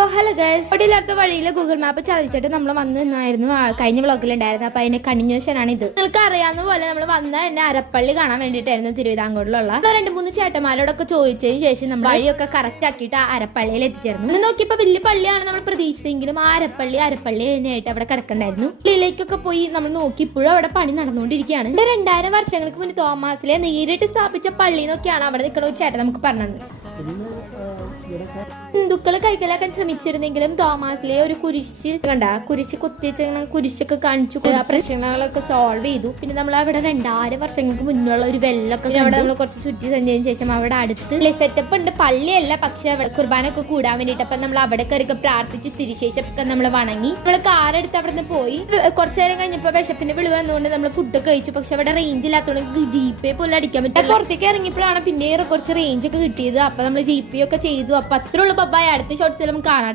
Hello guys, ഒടിയില്ലാത്ത വഴിയിലെ Google map ചതിച്ചിട്ട് നമ്മൾ വന്ന് നിന്നായിരുന്നു കഴിഞ്ഞ വ്ളോഗിലുണ്ടായിരുന്നു. അപ്പൊ അതിന്റെ കണ്ടിന്യൂഷനാണ് ഇത്. നിങ്ങൾക്ക് അറിയാവുന്ന പോലെ നമ്മൾ വന്ന എന്നെ അരപ്പള്ളി കാണാൻ വേണ്ടിയിട്ടായിരുന്നു തിരുവിതാംകൂറിലുള്ള 2-3 ചേട്ടന്മാരോടൊക്കെ ചോദിച്ചതിന് ശേഷം നമ്മൾ വഴിയൊക്കെ കറക്റ്റ് ആക്കിയിട്ട് അരപ്പള്ളിയിൽ എത്തിച്ചേർന്നു. നോക്കിയപ്പോ വലിയ പള്ളിയാണ് നമ്മൾ പ്രതീക്ഷിച്ചെങ്കിലും ആ അരപ്പള്ളി തന്നെയായിട്ട് അവിടെ കിടക്കണ്ടായിരുന്നു. പള്ളിയിലേക്കൊക്കെ പോയി നമ്മൾ നോക്കി ഇപ്പോഴും അവിടെ പണി നടന്നുകൊണ്ടിരിക്കുകയാണ്. 2000 വർഷങ്ങൾക്ക് മുന്നേ തോമാസിലെ നേരിട്ട് സ്ഥാപിച്ച പള്ളി എന്നൊക്കെയാണ് അവിടെ നിൽക്കുന്ന ഒരു ചേട്ടൻ നമുക്ക് പറഞ്ഞത്. ഹിന്ദുക്കള് കൈക്കലാക്കാൻ ശ്രമിച്ചിരുന്നെങ്കിലും തോമാസിലെ ഒരു കുരിശ് കുത്തിച്ച് കുരിശൊക്കെ കാണിച്ചു പ്രശ്നങ്ങളൊക്കെ സോൾവ് ചെയ്തു. പിന്നെ നമ്മൾ അവിടെ 2000 വർഷങ്ങൾക്ക് മുന്നുള്ള ഒരു വെള്ളമൊക്കെ അവിടെ നമ്മൾ കുറച്ച് ചുറ്റി സഞ്ചരിച്ചതിന് ശേഷം അവിടെ അടുത്ത് സെറ്റപ്പ് ഉണ്ട്. പള്ളിയല്ല, പക്ഷെ അവിടെ കുർബാനൊക്കെ കൂടാൻ വേണ്ടിട്ട് അപ്പൊ നമ്മൾ അവിടെ കയറിയൊക്കെ പ്രാർത്ഥിച്ച് തിരിശേഷം ഒക്കെ നമ്മൾ വണങ്ങി നമ്മൾ കാറെടുത്ത് അവിടെ നിന്ന് പോയി. കുറച്ചു നേരം കഴിഞ്ഞപ്പോ വിശപ്പിന്റെ വിളി വന്നുകൊണ്ട് നമ്മൾ ഫുഡൊക്കെ കഴിച്ചു. പക്ഷെ അവിടെ റേഞ്ച് ഇല്ലാത്തതുകൊണ്ട് ജീപ്പേ പോലും അടിക്കാൻ പറ്റും. പുറത്തേക്ക് ഇറങ്ങിയപ്പോഴാണ് പിന്നെ കുറച്ച് റേഞ്ച് ഒക്കെ കിട്ടിയത്. അപ്പൊ നമ്മൾ ജീപ്പേ ഒക്കെ ചെയ്തു. അപ്പൊ അത്രയുള്ള ബബ്ബായ അടുത്ത ഷോർട്സിൽ നമുക്ക് കാണാം.